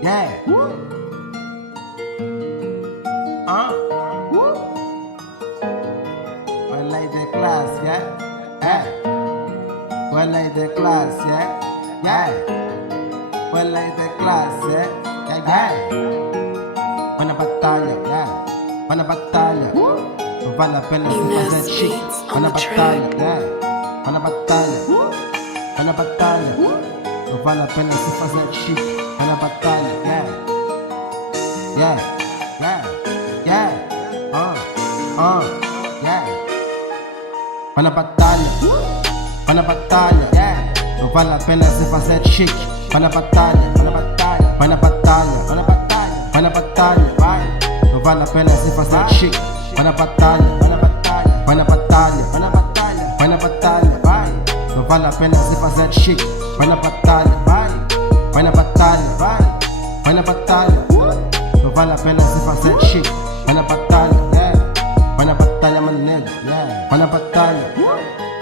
Yeah. Well, like the class, yeah. Yeah. Well, like the class, yeah. Yeah. Well, like the class, yeah. Yeah, yeah. Para batalha, yeah. Para batalha. Não vale a pena se fazer chique. Para batalha, yeah. Para batalha. Para batalha. Não vale a pena se fazer chique. Para batalha, yeah. Yeah. Yeah. Yeah. Yeah. Para batalha, yeah. Não vale a pena se fazer chique. Para batalha, para batalha, para batalha, para batalha, para batalha, vai. Não vale a pena se fazer chique. Para batalha, para batalha, para batalha, para batalha, para batalha, vai. Não vale a pena se fazer chique. Para batalha, vai. Para batalha, vai. Para batalha, não vale a pena se fazer chique. Para batalha, yeah. Para batalha, manego, yeah. Para batalha,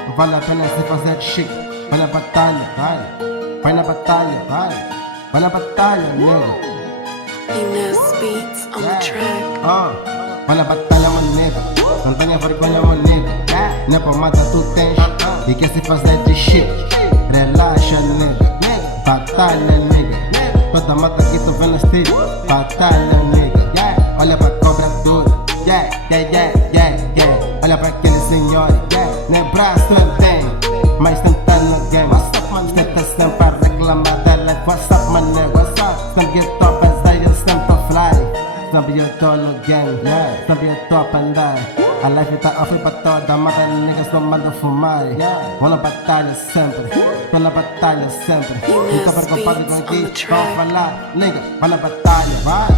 não vale a pena se fazer chique. Para batalha, vai. Vai na batalha, vai. Vai na batalha, nego. Ines Beats on the track. Vai na batalha, manego. Não tenha vergonha, manego. Nem pomada tu tens. E quer se fazer de shit. Relaxa, nego. Batalha, nega. Toda mata que tu vê no street. Batalha, nega. Olha pra cobra dura. Yeah, yeah, yeah, yeah, yeah. Olha pra aquele senhor. Nem braço ele tem, mas tenta no game. Tenta sempre a reclamar dela. What's up, my nigga? Sempre eu tô pesado, eu sempre tô fly. Sempre eu tô no game, sempre eu tô a andar. A life tá off pra toda, mata niggas não mandam fumar. Vou na batalha sempre, tô na batalha sempre. Não tô preocupado com aqui, vou falar, nigga. Vai na batalha, vai.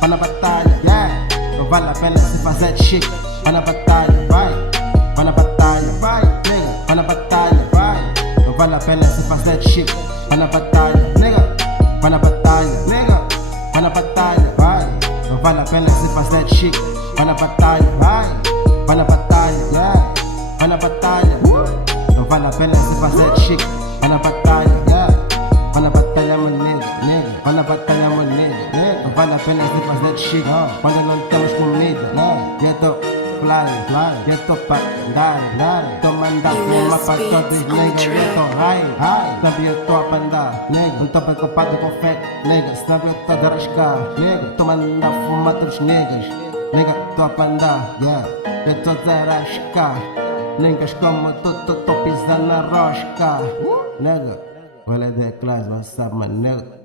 Vai na batalha, yeah. Não vale a pena se fazer chique. Vai na batalha, vai. Vai na batalha, vai, nigga. Vai na batalha, vai. Não vale a pena se fazer chique. Vai na batalha, nigga. Vai na batalha, nigga. Vai na batalha, vai. Não vale a pena se fazer chique. Vai na batalha, vai. Vai na batalha, yeah. Vai na batalha. Não vale a pena se fazer chique. Vai na batalha, yeah. Vai na batalha, meu nigga, nigga. Vai na batalha, meu nigga, nigga. Não vale a pena se fazer chique. Quando não temos comida, eu tô fly, eu tô pra andar. Tô mandando uma pra todos, nigga. Eu tô high. Sabe eu tô a andar, nigga. Não tô preocupado com fake, nigga. Sabe eu tô a rascar, nigga. Tô mandando fumar todos os niggas, nigga. Tô a andar, yeah. Eu tô a rascar, niggas como tu, tô pisando na rosca, nigga. Olha de classe, what's up, my nigga.